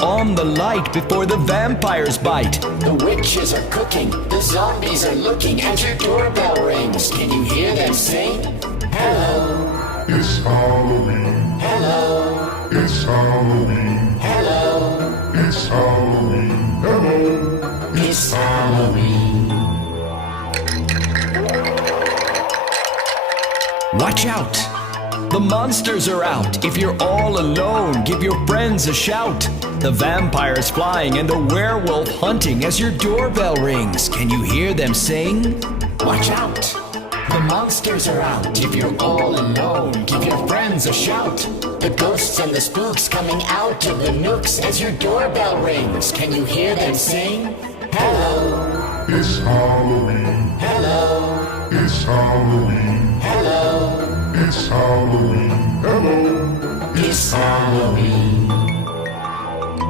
On the light before the vampires bite. The witches are cooking, the zombies are looking, and your doorbell rings. Can you hear them sing? Hello, It's Halloween. hello, It's Halloween. hello, It's Halloween. Hello. it's Halloween. Watch out! The monsters are out. If you're all alone, give your friends a shout. The vampire's flying and the werewolf hunting as your doorbell rings. Can you hear them sing? Watch out! The monsters are out. If you're all alone, give your friends a shout. The ghosts and the spooks coming out of the nooks as your doorbell rings. Can you hear them sing? Hello, It's Halloween. hello, It's Halloween. hello, It's Halloween. Hello. it's Halloween.